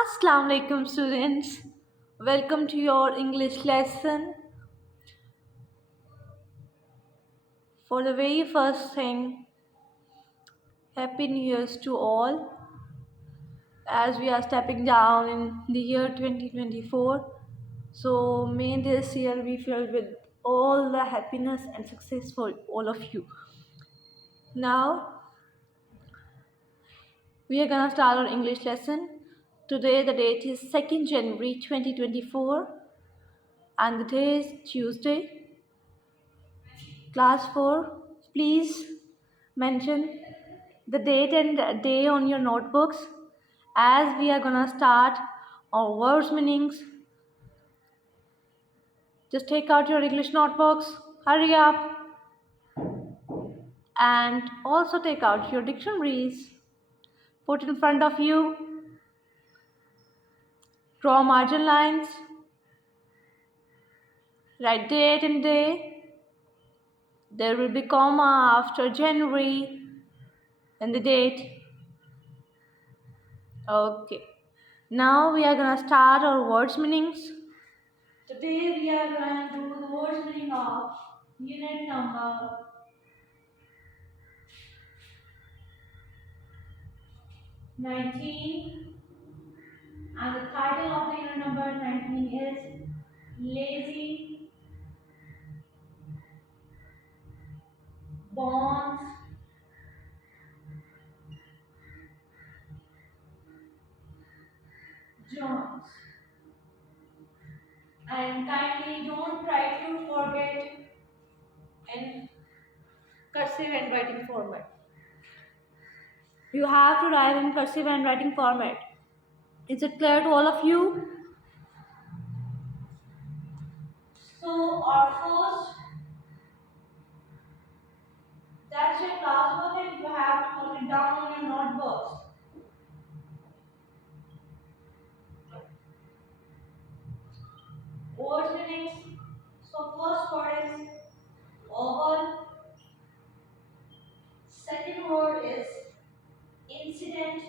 Assalamu alaikum students. Welcome to your English lesson. For the very first thing, Happy New Year's to all as we are stepping down in the year 2024. So may this year be filled with all the happiness and success for all of you. Now we are gonna start our English lesson. Today the date is 2nd January 2024 and the day is Tuesday. Class 4, please mention the date and day on your notebooks as we are gonna start our words meanings. Just take out your English notebooks, hurry up, and also take out your dictionaries. Put in front of you, draw margin lines, write date and day. There will be comma after January and the date. Okay. Now we are gonna start our words meanings. Today we are going to do the words meaning of unit number 19, and the title of the unit number 19 is Lazy Bonds Jones. And kindly don't try to forget in cursive handwriting format. You have to write in cursive handwriting format. Is it clear to all of you? So our first, that's your class work and you have to put it down on your notebooks. Words meanings. So first word is oval. Second word is incident.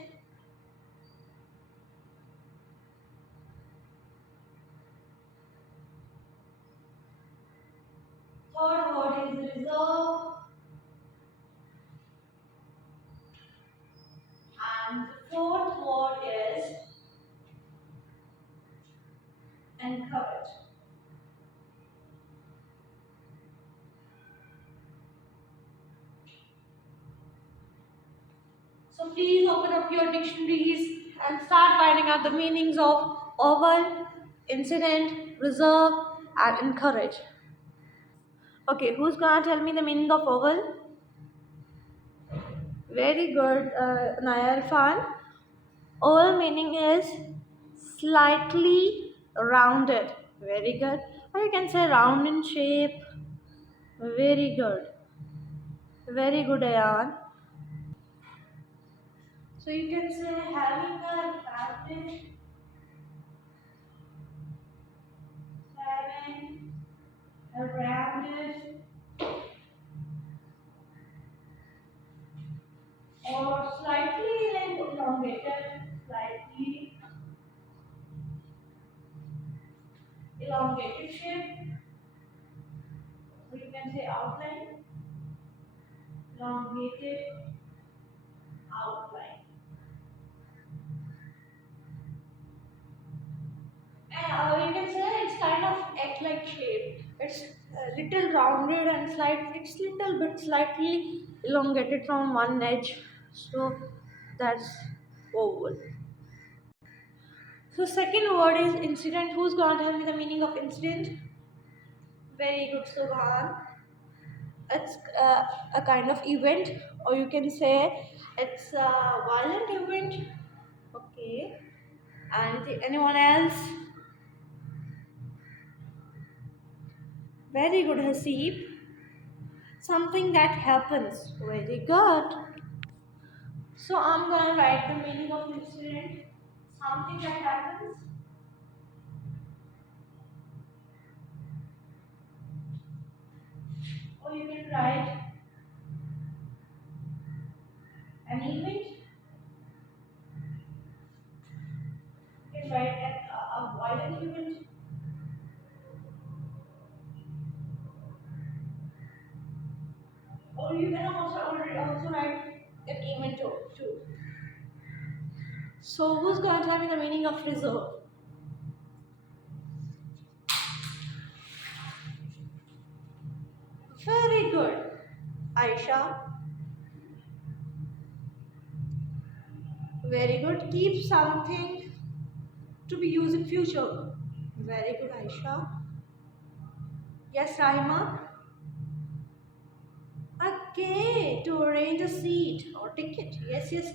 Third word is reserve. And the fourth word is encourage. So please open up your dictionaries and start finding out the meanings of oval, incident, reserve, and encourage. Okay, who's gonna tell me the meaning of oval? Very good, Naya Irfan. Oval meaning is slightly rounded. Very good. Or you can say round in shape. Very good. Very good, Ayan. So you can say having a rounded, having a rounded or slightly elongated shape. Or you can say outline, elongated outline. And you can say it's kind of egg-like shape. It's little rounded and it's little bit slightly elongated from one edge. So that's oval. So second word is incident. Who's gonna tell me the meaning of incident? Very good, Subhan. It's a kind of event, or you can say it's a violent event. Okay. And anyone else? Very good, Hasib. Something that happens. Very good. So I'm gonna write the meaning of incident. Something that happens. Or you can write an event. can write a violent event, or you can also write an event too. So who's going to tell me the meaning of reserve? Very good, Aisha. Very good. Keep something to be used in future. Very good, Aisha. Yes, Rahima. Okay, to arrange a seat or ticket. Yes, yes.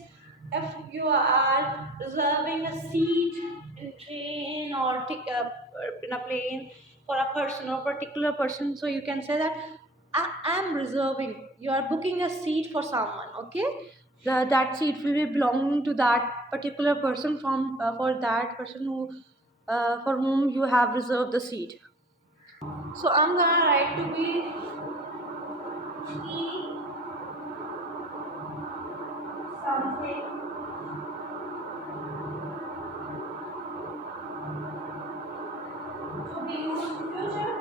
If you are reserving a seat in train or in a plane for a person or particular person, so you can say that I am reserving. You are booking a seat for someone. Okay, that seat will be belonging to that particular person for that person who for whom you have reserved the seat. So I'm gonna write to be something to be used in future.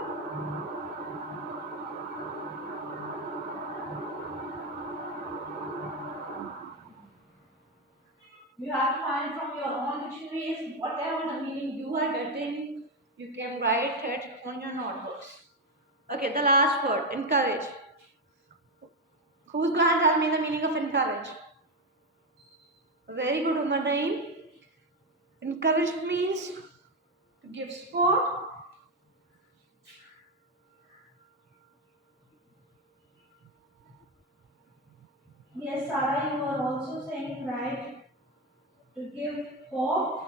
You have to find from your own dictionaries whatever the meaning you are getting. You can write it on your notebooks. Okay, the last word, encourage. Who's going to tell me the meaning of encourage? Very good, Umar Naeem. Encourage means to give support. Yes, Sarah, you are also saying right. To give hope,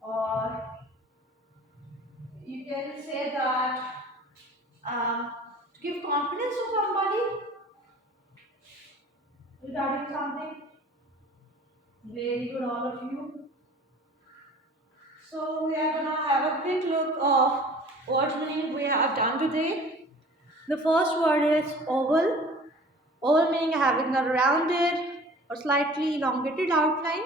or you can say that to give confidence to somebody regarding something. Very good, all of you. So we are gonna have a quick look of what meaning we have done today. The first word is oval. Oval meaning having a rounded or slightly elongated outline.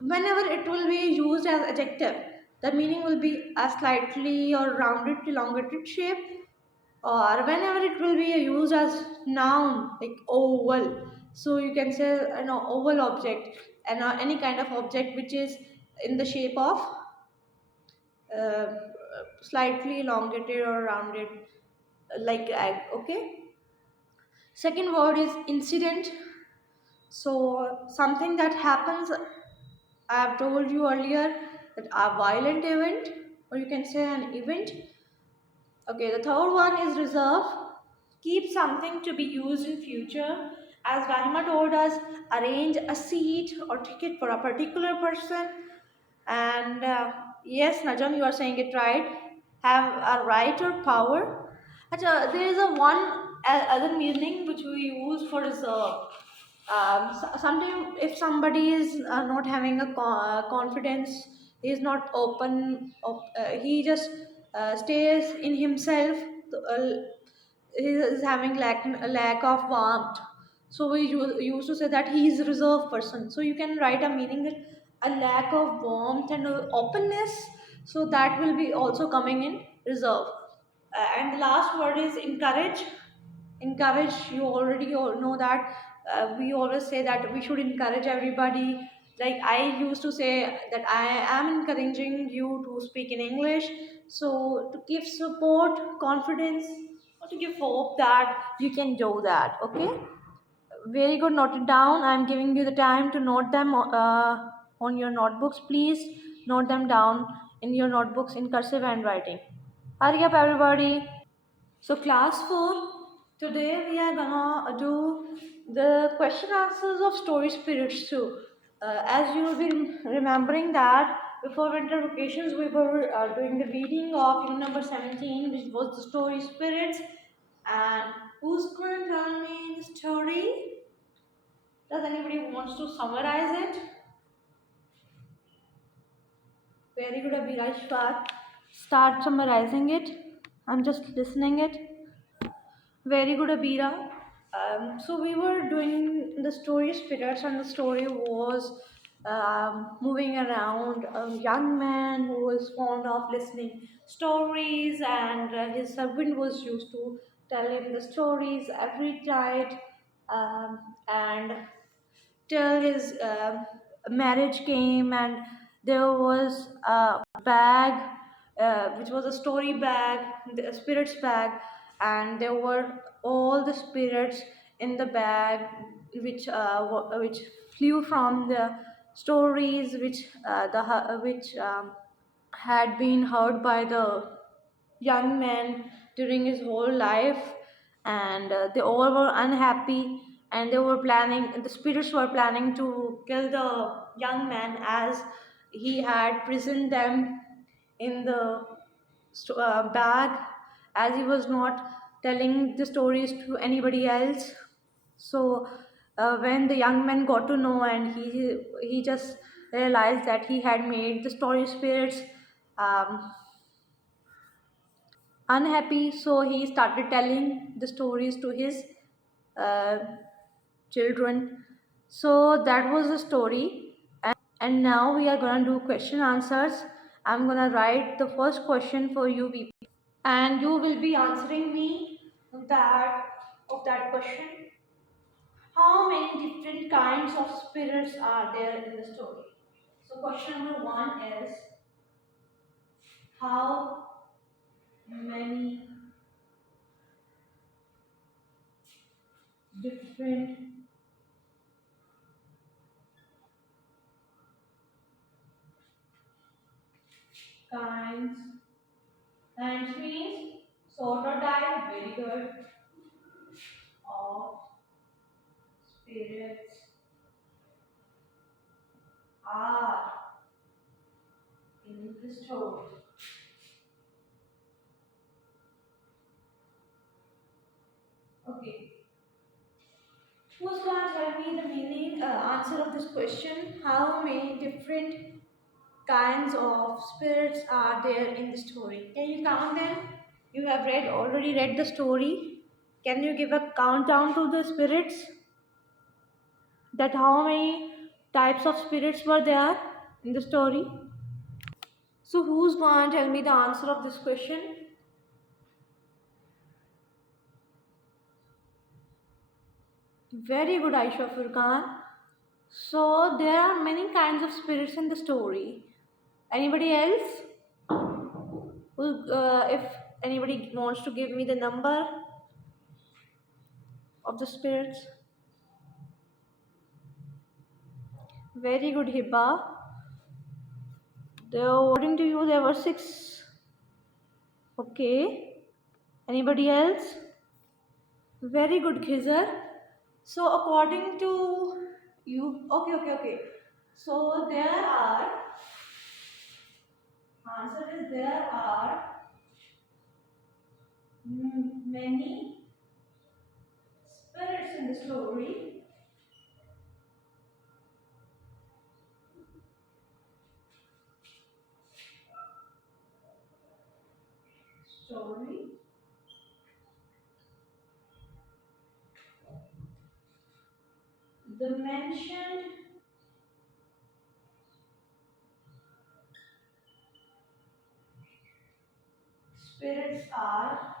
Whenever it will be used as adjective, the meaning will be a slightly or rounded elongated shape. Or whenever it will be used as noun like oval, so you can say an oval object and any kind of object which is in the shape of uh, slightly elongated or rounded like egg. Okay, second word is incident. So something that happens, I have told you earlier, that a violent event, or you can say an event. Okay, the third one is reserve. Keep something to be used in future. As Rahima told us, arrange a seat or ticket for a particular person. And yes, Najam, you are saying it right. Have a right or power. Achha, there is a one other meaning which we use for reserve. Sometimes if somebody is not having a confidence, he is not open, he just stays in himself, he is having a lack of warmth. So we used to say that he is a reserved person. So you can write a meaning that a lack of warmth and openness. So that will be also coming in reserve. And the last word is encourage. Encourage, you already all know that we always say that we should encourage everybody. Like I used to say that I am encouraging you to speak in English. So to give support, confidence, or to give hope that you can do that. Okay, very good, note it down. I'm giving you the time to note them on your notebooks. Please note them down in your notebooks in cursive handwriting. Hurry up, everybody. So class 4, today we are gonna do the question answers of story spirits too. As you will be remembering that before winter vacations we were doing the reading of unit number 17, which was the story spirits. And who's going to tell me the story? Does anybody wants to summarize it? Very good, Abhiraj. Start summarizing it. I'm just listening it. Very good, Abira. So we were doing the story spirits, and the story was moving around, a young man who was fond of listening stories, and his servant was used to tell him the stories every night, and till his marriage came, and there was a bag, which was a story bag, the spirits bag, and there were all the spirits in the bag, which flew from the stories which had been heard by the young man during his whole life, and they all were unhappy, and the spirits were planning to kill the young man, as he had prisoned them in the bag, as he was not telling the stories to anybody else. So when the young man got to know, and he just realized that he had made the story spirits um, unhappy, so he started telling the stories to his uh, children. So that was the story, and now we are gonna do question answers. I'm gonna write the first question for you people, and you will be answering me that of that question. How many different kinds of spirits are there in the story? So question number one is, how many different kinds, kinds means sort or type, very good, of spirits are in the story? Okay. Who's gonna tell me the meaning, answer of this question? How many different kinds of spirits are there in the story? Can you count them? You have already read the story. Can you give a countdown to the spirits? That how many types of spirits were there in the story? So who's gonna tell me the answer of this question? Very good, Aisha Furqan. So there are many kinds of spirits in the story. Anybody else? If anybody wants to give me the number of the spirits. Very good, Hibba. According to you, there were 6. Okay. Anybody else? Very good, Khizar. So according to you, okay. So answer is there are many spirits in the story. The mentioned spirits are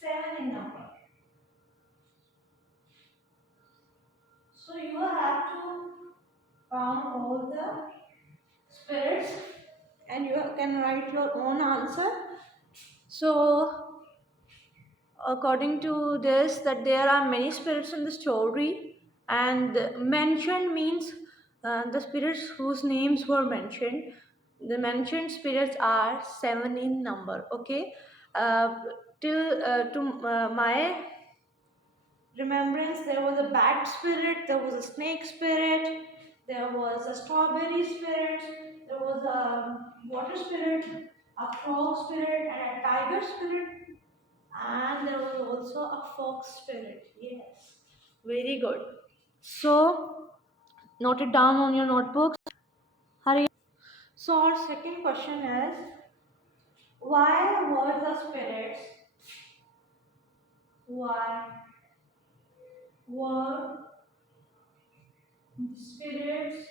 7 in number. So you have to count all the spirits, and you can write your own answer. So according to this, that there are many spirits in the story, and mentioned means the spirits whose names were mentioned. The mentioned spirits are 7 in number. Okay. Till to my remembrance, there was a bat spirit, there was a snake spirit, there was a strawberry spirit, there was a water spirit, a frog spirit, and a tiger spirit, and there was also a fox spirit. Yes, very good. So, note it down on your notebooks. Hurry. So, our second question is, why were the spirits Why were the spirits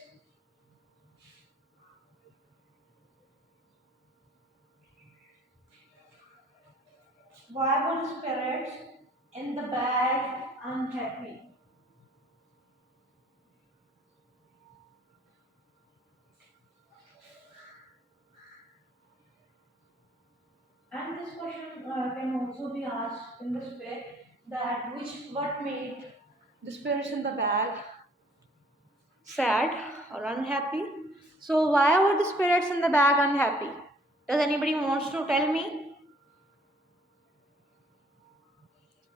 in the bag unhappy? And this question can also be asked in this way, that what made the spirits in the bag sad or unhappy? So why were the spirits in the bag unhappy? Does anybody wants to tell me?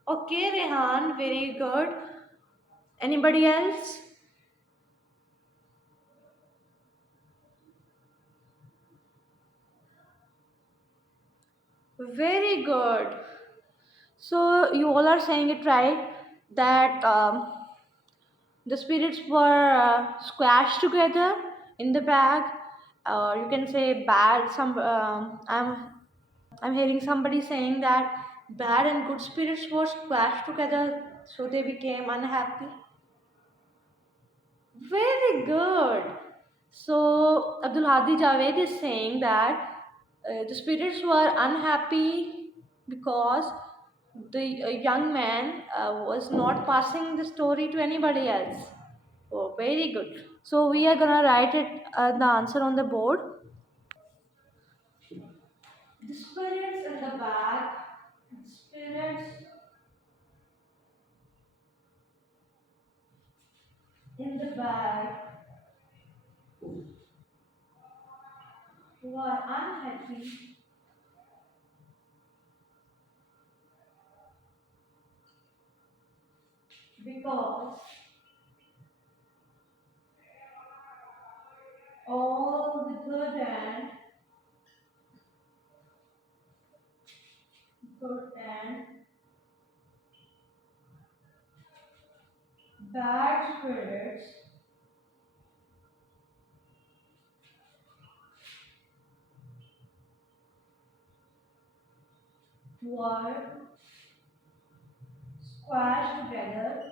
Okay, Rehan, very good. Anybody else? Very good. So you all are saying it right, that the spirits were squashed together in the bag, or you can say bad. I'm hearing somebody saying that bad and good spirits were squashed together, so they became unhappy. Very good. So Abdul Hadi Javed is saying that the spirits were unhappy because the young man was not passing the story to anybody else. Oh, very good. So we are gonna write it the answer on the board. The spirits in the bag. Spirits in the bag were unhappy because all the good and bad spirits were squashed together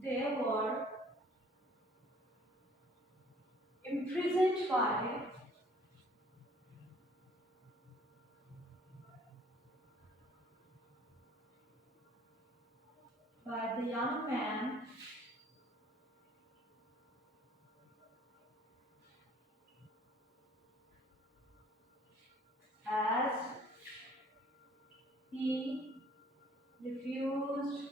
they were imprisoned by the young man as he refused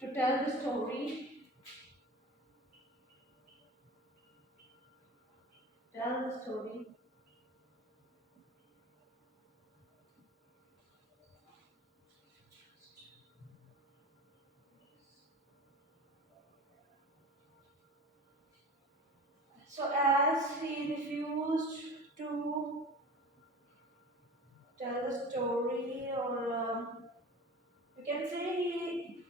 to tell the story. Tell the story. So as he refused to tell the story, or you can say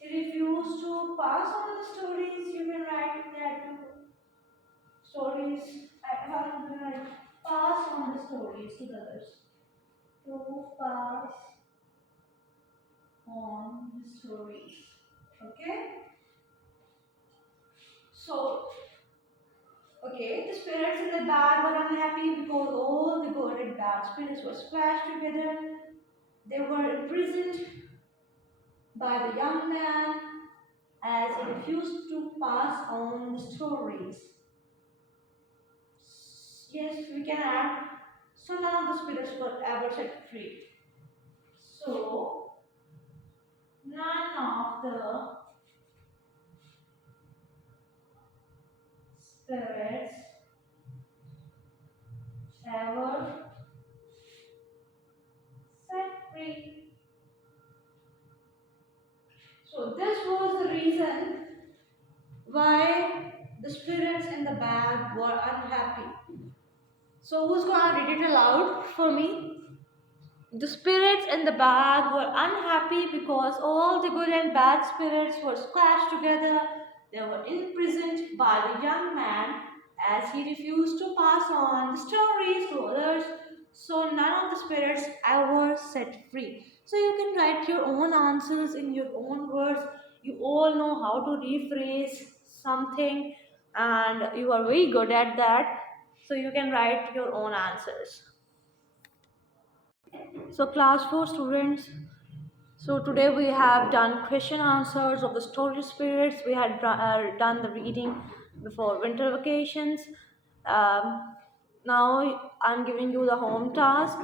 he refused to pass on the stories. You can write that too. Stories. I have to write pass on the stories to the others. To pass on the stories. Okay. So, okay, the spirits in the bag were unhappy because all the good and bad spirits were splashed together. They were imprisoned by the young man as he refused to pass on the stories. Yes, we can add. So none of the spirits were ever set free. So none of the spirits ever set free. So this was the reason why the spirits in the bag were unhappy. So who's gonna read it aloud for me? The spirits in the bag were unhappy because all the good and bad spirits were squashed together. They were imprisoned by the young man as he refused to pass on the stories to others. So none of the spirits ever set free. So you can write your own answers in your own words. You all know how to rephrase something and you are very good at that. So you can write your own answers. So class 4 students, so today we have done question answers of the story spirits. We had done the reading before winter vacations. Now I'm giving you the home task.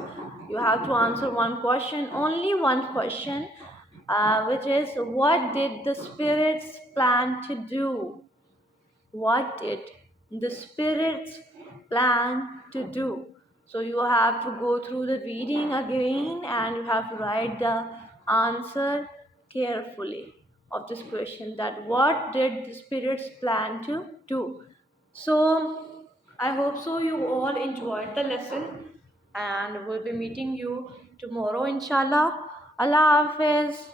You have to answer one question, only one question, which is what did the spirits plan to do? What did the spirits plan to do? So you have to go through the reading again and you have to write the answer carefully of this question, that what did the spirits plan to do. So I hope so you all enjoyed the lesson and we'll be meeting you tomorrow inshallah. Allah Hafiz.